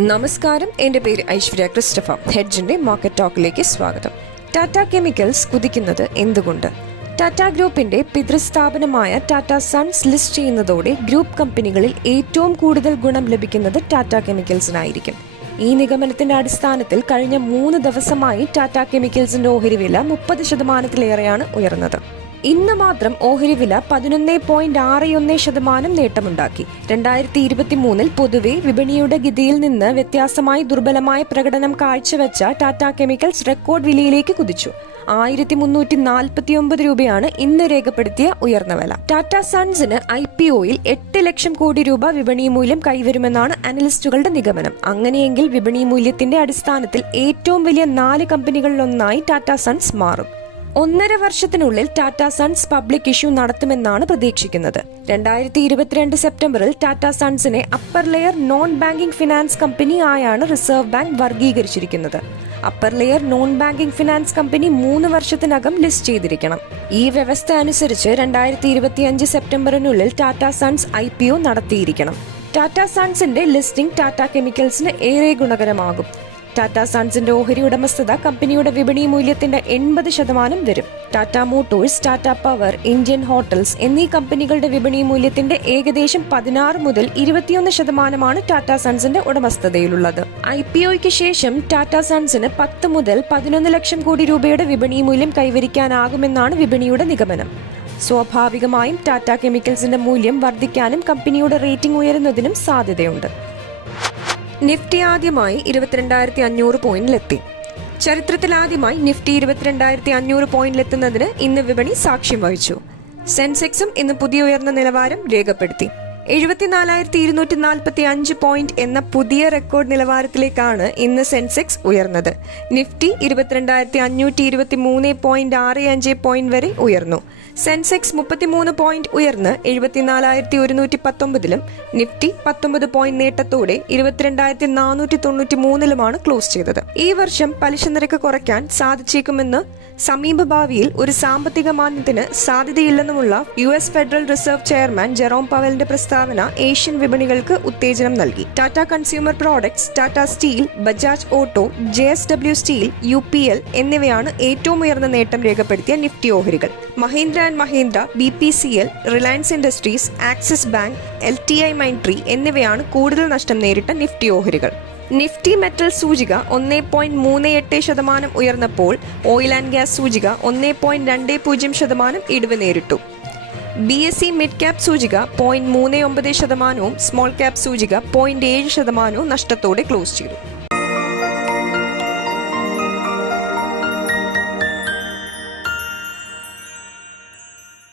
നമസ്കാരം. എന്റെ പേര് ഐശ്വര്യ ക്രിസ്റ്റഫ. ഹെഡ്ജിന്റെ മാർക്കറ്റ് ടോക്കിലേക്ക് സ്വാഗതം. ടാറ്റ കെമിക്കൽസ് കുതിക്കുന്നത് എന്തുകൊണ്ട്? ടാറ്റ ഗ്രൂപ്പിന്റെ പിതൃസ്ഥാപനമായ ടാറ്റ സൺസ് ലിസ്റ്റ് ചെയ്യുന്നതോടെ ഗ്രൂപ്പ് കമ്പനികളിൽ ഏറ്റവും കൂടുതൽ ഗുണം ലഭിക്കുന്നത് ടാറ്റ കെമിക്കൽസിനായിരിക്കും. ഈ നിഗമനത്തിന്റെ അടിസ്ഥാനത്തിൽ കഴിഞ്ഞ മൂന്ന് ദിവസമായി ടാറ്റ കെമിക്കൽസിന്റെ ഓഹരി വില മുപ്പത് ശതമാനത്തിലേറെയാണ് ഉയർന്നത്. ഇന്ന് മാത്രം ഓഹരി വില പതിനൊന്ന് പോയിന്റ് ആറ് ഒന്ന് ശതമാനം നേട്ടമുണ്ടാക്കി. രണ്ടായിരത്തി ഇരുപത്തി മൂന്നിൽ പൊതുവെ വിപണിയുടെ ഗതിയിൽ നിന്ന് വ്യത്യാസമായി ദുർബലമായ പ്രകടനം കാഴ്ചവെച്ച ടാറ്റ കെമിക്കൽസ് റെക്കോർഡ് വിലയിലേക്ക് കുതിച്ചു. ആയിരത്തി മുന്നൂറ്റി നാൽപ്പത്തി ഒമ്പത് രൂപയാണ് ഇന്ന് രേഖപ്പെടുത്തിയ ഉയർന്ന വില. ടാറ്റ സൺസിന് ഐ പി ഒയിൽ എട്ട് ലക്ഷം കോടി രൂപ വിപണി മൂല്യം കൈവരുമെന്നാണ് അനലിസ്റ്റുകളുടെ നിഗമനം. അങ്ങനെയെങ്കിൽ വിപണി മൂല്യത്തിന്റെ അടിസ്ഥാനത്തിൽ ഏറ്റവും വലിയ നാല് കമ്പനികളിലൊന്നായി ടാറ്റ സൺസ് മാറും. ഒന്നര വർഷത്തിനുള്ളിൽ ടാറ്റ സൺസ് പബ്ലിക് ഇഷ്യൂ നടത്തുമെന്നാണ് പ്രതീക്ഷിക്കുന്നത്. രണ്ടായിരത്തി ഇരുപത്തിരണ്ട് സെപ്റ്റംബറിൽ Tata സൺസിനെ upper layer non banking finance company ആയാണ് reserve bank വർഗീകരിച്ചിരിക്കുന്നത് upper layer non banking finance company മൂന്ന് വർഷത്തിനകം ലിസ്റ്റ് ചെയ്തിരിക്കണം. ഈ വ്യവസ്ഥ അനുസരിച്ച് രണ്ടായിരത്തി ഇരുപത്തിയഞ്ച് സെപ്റ്റംബറിനുള്ളിൽ Tata sons I P O നടത്തിയിരിക്കണം. Tata സൺസിന്റെ ലിസ്റ്റിംഗ് ടാറ്റ കെമിക്കൽസിന് ഏറെ ഗുണകരമാകും. ടാറ്റ സൺസിന്റെ ഓഹരി ഉടമസ്ഥത കമ്പനിയുടെ വിപണി മൂല്യത്തിന്റെ എൺപത് ശതമാനം വരും. Tata motors Tata power Indian hotels എന്നീ കമ്പനികളുടെ വിപണി മൂല്യത്തിന്റെ ഏകദേശം പതിനാറ് മുതൽ ഇരുപത്തിയൊന്ന് ശതമാനമാണ് ടാറ്റ സൺസിന്റെ ഉടമസ്ഥതയിലുള്ളത്. ഐ പി ഒയ്ക്ക് ശേഷം ടാറ്റ സൺസിന് പത്ത് മുതൽ പതിനൊന്ന് ലക്ഷം കോടി രൂപയുടെ വിപണി മൂല്യം കൈവരിക്കാനാകുമെന്നാണ് വിപണിയുടെ നിഗമനം. സ്വാഭാവികമായും ടാറ്റ കെമിക്കൽസിന്റെ മൂല്യം വർദ്ധിക്കാനും കമ്പനിയുടെ റേറ്റിംഗ് ഉയരുന്നതിനും സാധ്യതയുണ്ട്. നിഫ്റ്റി ആദ്യമായി ഇരുപത്തിരണ്ടായിരത്തി അഞ്ഞൂറ് പോയിന്റിലെത്തി. ചരിത്രത്തിൽ ആദ്യമായി നിഫ്റ്റി ഇരുപത്തിരണ്ടായിരത്തി അഞ്ഞൂറ് പോയിന്റിലെത്തുന്നതിന് ഇന്ന് വിപണി സാക്ഷ്യം വഹിച്ചു. സെൻസെക്സും ഇന്ന് പുതിയ ഉയർന്ന നിലവാരം രേഖപ്പെടുത്തി. എഴുപത്തിനാലായിരത്തി ഇരുന്നൂറ്റി നാൽപ്പത്തി അഞ്ച് പോയിന്റ് എന്ന പുതിയ റെക്കോർഡ് നിലവാരത്തിലേക്കാണ് ഇന്ന് സെൻസെക്സ് ഉയർന്നത്. നിഫ്റ്റി ഇരുപത്തിരണ്ടായിരത്തി അഞ്ഞൂറ്റി ഇരുപത്തി മൂന്ന് പോയിന്റ് ആറ് അഞ്ച് പോയിന്റ് വരെ ഉയർന്നു. സെൻസെക്സ് മുപ്പത്തിമൂന്ന് പോയിന്റ് ഉയർന്ന് എഴുപത്തിനാലായിരത്തി ഒരുന്നൂറ്റി പത്തൊമ്പതിലും നിഫ്റ്റി പത്തൊമ്പത് പോയിന്റ് നേട്ടത്തോടെ ഇരുപത്തിരണ്ടായിരത്തി നാനൂറ്റി തൊണ്ണൂറ്റി മൂന്നിലുമാണ് ക്ലോസ് ചെയ്തത്. ഈ വർഷം പലിശ നിരക്ക് കുറയ്ക്കാൻ സാധിച്ചേക്കുമെന്ന് സമീപ ഭാവിയിൽ ഒരു സാമ്പത്തിക മാന്ദ്യത്തിന് സാധ്യതയില്ലെന്നുമുള്ള U S federal reserve chairman Jerome പവലിന്റെ പ്രസ്താവന ഏഷ്യൻ വിപണികൾക്ക് ഉത്തേജനം നൽകി. Tata consumer products Tata steel Bajaj auto J S W steel U P L എന്നിവയാണ് ഏറ്റവും ഉയർന്ന നേട്ടം രേഖപ്പെടുത്തിയ നിഫ്റ്റി ഓഹരികൾ. Mahindra and Mahindra B P C L Reliance industries axis bank L T I Mindtree എന്നിവയാണ് കൂടുതൽ നഷ്ടം നേരിട്ട നിഫ്റ്റി ഓഹരികൾ. നിഫ്റ്റി മെറ്റൽ സൂചിക ഒന്നേ പോയിന്റ് മൂന്ന് എട്ട് ശതമാനം ഉയർന്നപ്പോൾ ഓയിൽ ആൻഡ് ഗ്യാസ് സൂചിക ഒന്നേ പോയിന്റ് രണ്ട് പൂജ്യം ശതമാനം ഇടിവ് നേരിട്ടു. B S E mid cap സൂചിക പോയിന്റ് മൂന്ന് ഒമ്പത് ശതമാനവും സ്മോൾ ക്യാപ് സൂചിക പോയിന്റ് ഏഴ് ശതമാനവും നഷ്ടത്തോടെ ക്ലോസ് ചെയ്തു.